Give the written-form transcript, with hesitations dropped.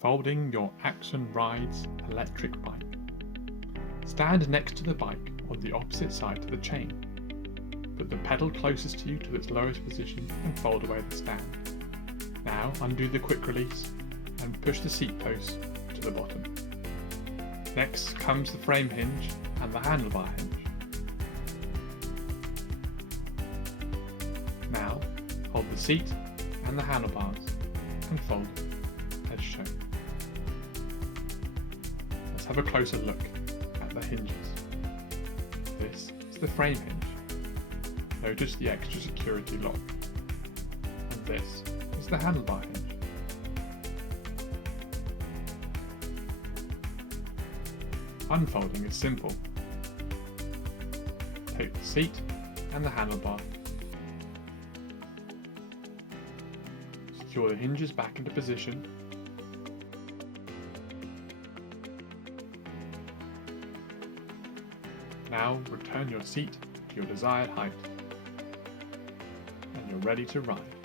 Folding your Axon Rides Electric bike. Stand next to the bike on the opposite side to the chain. Put the pedal closest to you to its lowest position and fold away the stand. Now undo the quick release and push the seat post to the bottom. Next comes the frame hinge and the handlebar hinge. Now hold the seat and the handlebars and fold as shown. Let's have a closer look at the hinges. This is the frame hinge. Notice the extra security lock. And this is the handlebar hinge. Unfolding is simple. Take the seat and the handlebar. Secure the hinges back into position. Now return your seat to your desired height, and you're ready to ride.